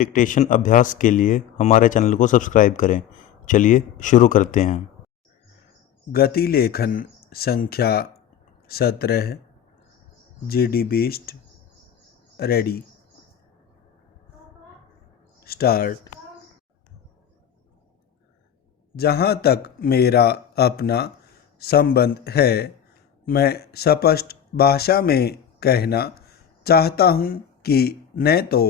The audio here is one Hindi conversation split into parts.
डिक्टेशन अभ्यास के लिए हमारे चैनल को सब्सक्राइब करें। चलिए शुरू करते हैं। गति लेखन संख्या 17 GD बीस्ट रेडी स्टार्ट। जहाँ तक मेरा अपना संबंध है, मैं स्पष्ट भाषा में कहना चाहता हूँ कि न तो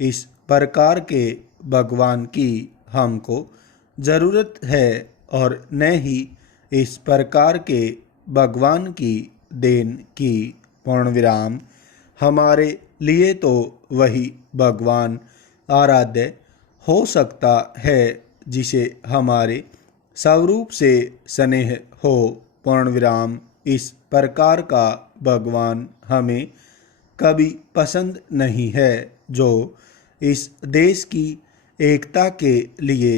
इस प्रकार के भगवान की हमको ज़रूरत है और न ही इस प्रकार के भगवान की देन की पूर्णविराम। हमारे लिए तो वही भगवान आराध्य हो सकता है जिसे हमारे स्वरूप से स्नेह हो पूर्णविराम। इस प्रकार का भगवान हमें कभी पसंद नहीं है जो इस देश की एकता के लिए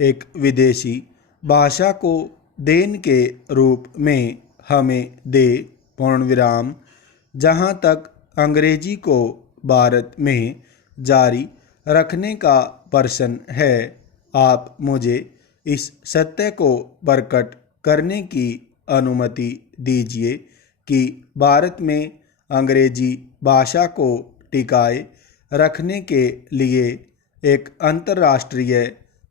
एक विदेशी भाषा को देन के रूप में हमें दे पूर्णविराम। जहाँ तक अंग्रेजी को भारत में जारी रखने का प्रश्न है, आप मुझे इस सत्य को प्रकट करने की अनुमति दीजिए कि भारत में अंग्रेजी भाषा को टिकाए रखने के लिए एक अंतर्राष्ट्रीय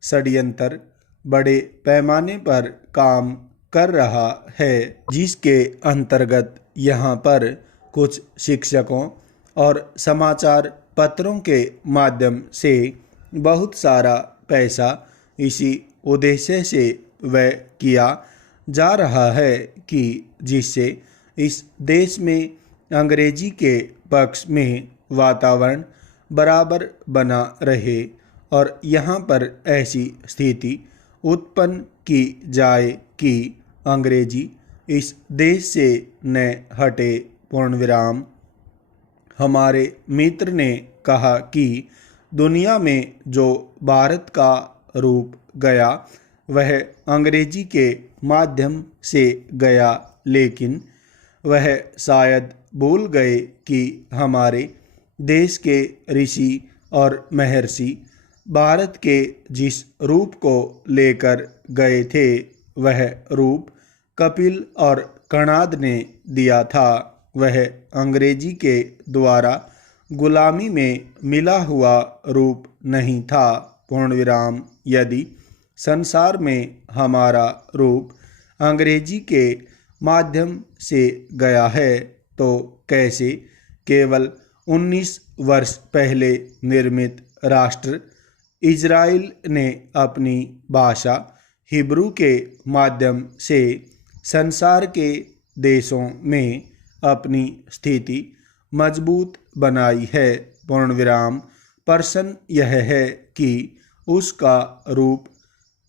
षड्यंत्र बड़े पैमाने पर काम कर रहा है, जिसके अंतर्गत यहाँ पर कुछ शिक्षकों और समाचार पत्रों के माध्यम से बहुत सारा पैसा इसी उद्देश्य से व्यय किया जा रहा है कि जिससे इस देश में अंग्रेजी के पक्ष में वातावरण बराबर बना रहे और यहाँ पर ऐसी स्थिति उत्पन्न की जाए कि अंग्रेजी इस देश से न हटे पूर्णविराम। हमारे मित्र ने कहा कि दुनिया में जो भारत का रूप गया वह अंग्रेजी के माध्यम से गया, लेकिन वह शायद भूल गए कि हमारे देश के ऋषि और महर्षि भारत के जिस रूप को लेकर गए थे वह रूप कपिल और कणाद ने दिया था। वह अंग्रेजी के द्वारा गुलामी में मिला हुआ रूप नहीं था पूर्णविराम। यदि संसार में हमारा रूप अंग्रेजी के माध्यम से गया है तो कैसे केवल 19 वर्ष पहले निर्मित राष्ट्र इजराइल ने अपनी भाषा हिब्रू के माध्यम से संसार के देशों में अपनी स्थिति मजबूत बनाई है पूर्णविराम। प्रश्न यह है कि उसका रूप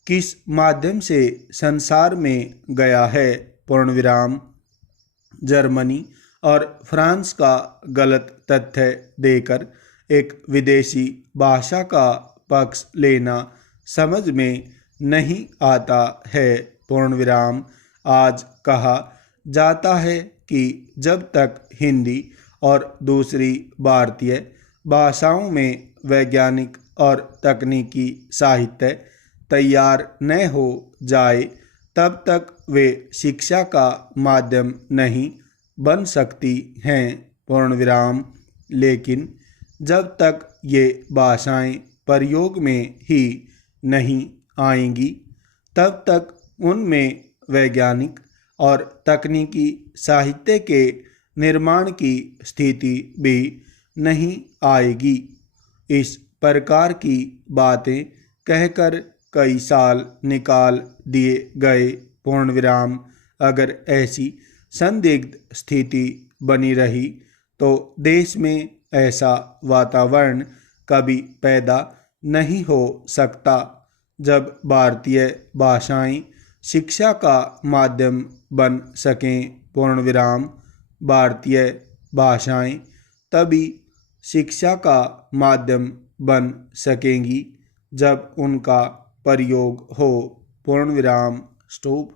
किस माध्यम से संसार में गया है पूर्णविराम। जर्मनी और फ्रांस का गलत तथ्य देकर एक विदेशी भाषा का पक्ष लेना समझ में नहीं आता है पूर्णविराम। आज कहा जाता है कि जब तक हिंदी और दूसरी भारतीय भाषाओं में वैज्ञानिक और तकनीकी साहित्य तैयार न हो जाए तब तक वे शिक्षा का माध्यम नहीं बन सकती हैं पूर्णविराम। लेकिन जब तक ये भाषाएं प्रयोग में ही नहीं आएंगी तब तक उनमें वैज्ञानिक और तकनीकी साहित्य के निर्माण की स्थिति भी नहीं आएगी। इस प्रकार की बातें कहकर कई साल निकाल दिए गए पूर्णविराम। अगर ऐसी संदिग्ध स्थिति बनी रही तो देश में ऐसा वातावरण कभी पैदा नहीं हो सकता जब भारतीय भाषाएं शिक्षा का माध्यम बन सकें पूर्णविराम। भारतीय भाषाएं तभी शिक्षा का माध्यम बन सकेंगी जब उनका प्रयोग हो पूर्णविराम। स्टॉप।